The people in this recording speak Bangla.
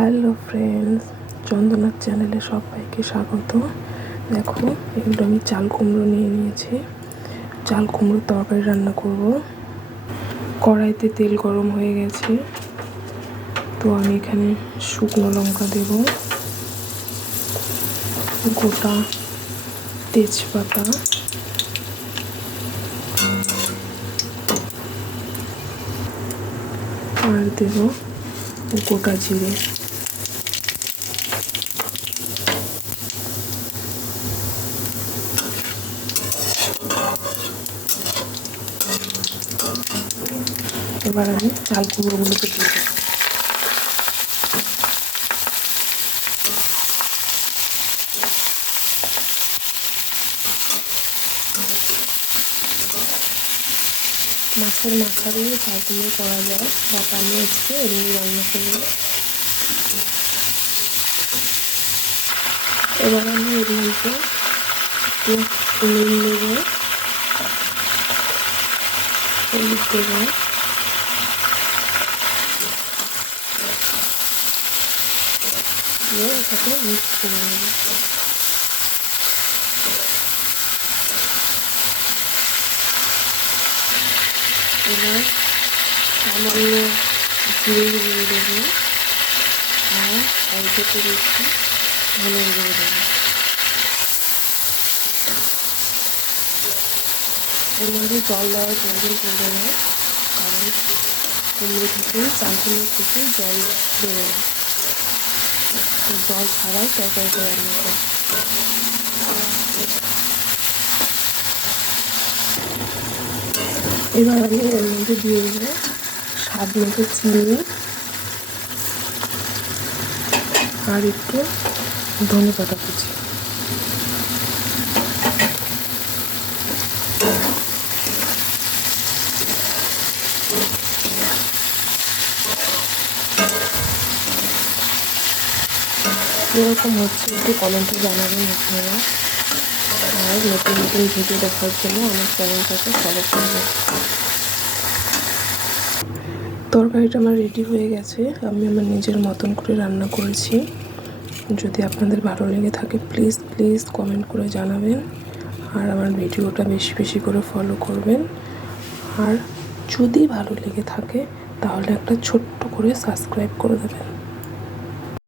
হ্যালো ফ্রেন্ডস, চন্দনার চ্যানেলে সবাইকে স্বাগত। দেখো, এগুলো আমি চাল কুমড়ো নিয়ে নিয়েছি। চাল কুমড়োর তরকারি রান্না করব। কড়াইতে তেল গরম হয়ে গেছে, তো আমি এখানে শুকনো লঙ্কা দেব, গোটা তেজপাতা, আর দেব গোটা জিরে। এবার আমি চাল কুমড়োগুলোকে দিয়ে দেবো। মাছের মাথা দিয়ে চাল কুমড়ো করা যায়, বাট আমি আজকে এমনি রান্না করব। এবার আমি এর মধ্যে নুন দেবো, হলুদ দেবো, দিয়ে এটাকে মিক্স করে নেব। এবার সামান্য জিরে গুঁড়ো দেবো আর অল্প করে একটু ধনে গুঁড়ো দেবো। এর মধ্যে জল দেওয়ার প্রয়োজন পড়বে না, কারণ কুমড়ো থেকে চাল কুমড়ো থেকে জল দেবে না, জল ছাড়াই তরকারিটা রান্না করব। এবার আমি এর মধ্যে দিয়ে দেবো স্বাদ মতো চিনি আর একটু ধনেপাতা কুচি। এরকম হচ্ছে একটু কমেন্টে জানাবেন আপনারা, আর নতুন নতুন ভিডিও দেখার জন্য আমার চ্যানেলটাকে ফলো করবেন। তরকারিটা আমার রেডি হয়ে গেছে, আমি আমার নিজের মতন করে রান্না করেছি। যদি আপনাদের ভালো লেগে থাকে প্লিজ প্লিজ কমেন্ট করে জানাবেন, আর আমার ভিডিওটা বেশি বেশি করে ফলো করবেন। আর যদি ভালো লেগে থাকে তাহলে একটা ছোট্ট করে সাবস্ক্রাইব করে দেবেন।